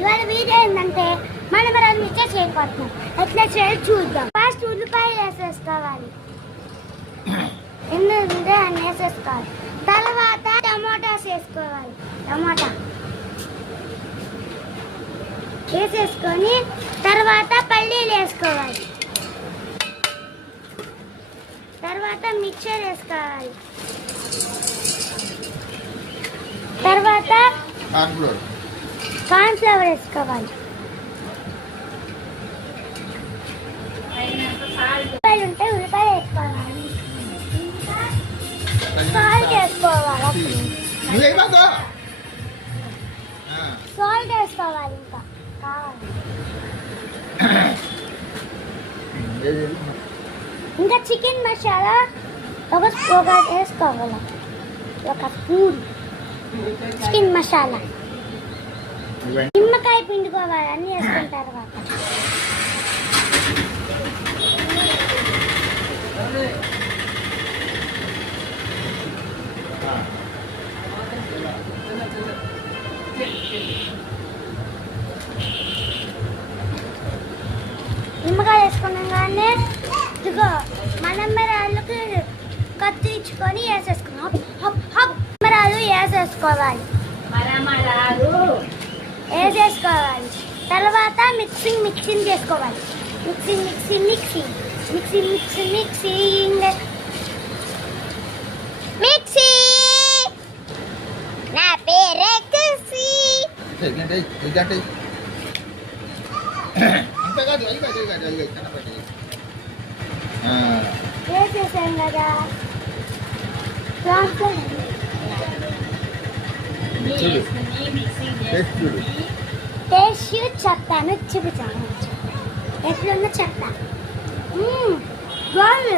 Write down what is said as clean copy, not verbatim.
ఇవాళ వీడియో ఏంటంటే మనం రోజు మిక్చర్ చేయకపోతున్నాం. ఎట్లా చేయాలి చూద్దాం. ఫస్ట్ ఉల్లిపాయలు వేసేసుకోవాలి, ఎన్ని ఉంటే అన్ని వేసేసుకోవాలి. తర్వాత టమాటాస్ వేసుకోవాలి. టమాటా వేసేసుకొని తర్వాత పల్లీలు వేసుకోవాలి. తర్వాత మిక్చర్ వేసుకోవాలి. తర్వాత కార్న్ ఫ్లవర్ వేసుకోవాలి. ఉల్లిపాయలు ఉంటే ఉల్లిపాయలు వేసుకోవాలి. సాల్ట్ వేసుకోవాలి. సాల్ట్ వేసుకోవాలి. ఇంకా కావాలి. ఇంకా చికెన్ మసాలా ఒక వేసుకోవాలి. ఒక స్పూన్ చికెన్ మసాలా, నిమ్మకాయ పిండుకోవాలి. అన్నీ వేసుకున్న తర్వాత నిమ్మకాయ వేసుకున్నాగానే ఇదిగో మనమ్మరాళ్ళకి కత్తిరించుకొని వేసేసుకున్నాం. మరాలు వేసేసుకోవాలి. వేసేసుకోవాలి. తర్వాత మిక్సింగ్ చేసుకోవాలి. మిక్సీ నా పేరే కసి. వేసేసాం కదా. టేస్ట్ చెప్తాను, చూపించాను. ఎట్లుందో చెప్తా. బాగుంది.